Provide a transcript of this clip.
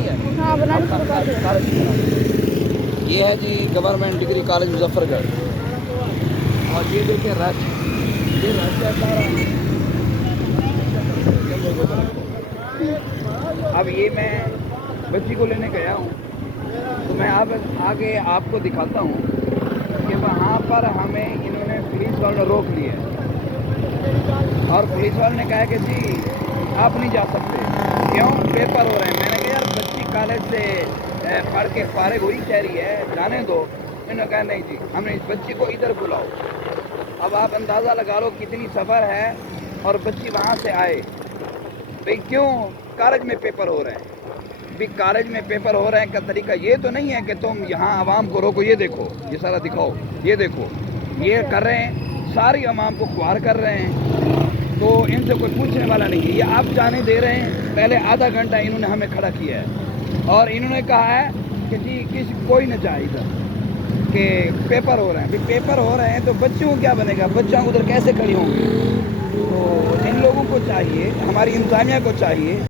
बनाई है? हाँ बनाने आप शुरू कर दिया। कॉलेज की बना दी। ये है जी गवर्नमेंट डिग्री कॉलेज मुजफ्फरगढ़। और ये देखिए रश, ये रश है सारा। अब ये मैं बच्ची को लेने गया हूँ, तो मैं अब आगे आपको दिखाता हूँ कि वहाँ पर हमें इन्होंने पुलिस वालों ने रोक लिया है। और पुलिस वाले ने कहा कि जी आप नहीं जा सकते, क्यों? पेपर हो रहे हैं। मैंने कहा यार बच्ची कॉलेज से पढ़ के फारिग हुई कह रही है, जाने दो। इन्होंने कहा नहीं जी, हमने इस बच्ची को इधर बुलाओ। अब आप अंदाज़ा लगा लो कितनी सफ़र है, और बच्ची वहाँ से आए। भाई क्यों? कॉलेज में पेपर हो रहे हैं। भी कॉलेज में पेपर हो रहे हैं का तरीका ये तो नहीं है कि तुम यहाँ आवाम को रोको। ये देखो, ये सारा दिखाओ, ये देखो, ये कर रहे हैं, सारी आवाम को ख्वार कर रहे हैं। तो इनसे कोई पूछने वाला नहीं है, ये आप जाने दे रहे हैं। पहले आधा घंटा इन्होंने हमें खड़ा किया है, और इन्होंने कहा है कि जी कोई न जाए इधर, कि पेपर हो रहे हैं। भाई पेपर हो रहे हैं तो बच्चों को क्या बनेगा? बच्चा उधर कैसे खड़ी होंगी? तो इन लोगों को चाहिए, हमारी इंतजामिया को चाहिए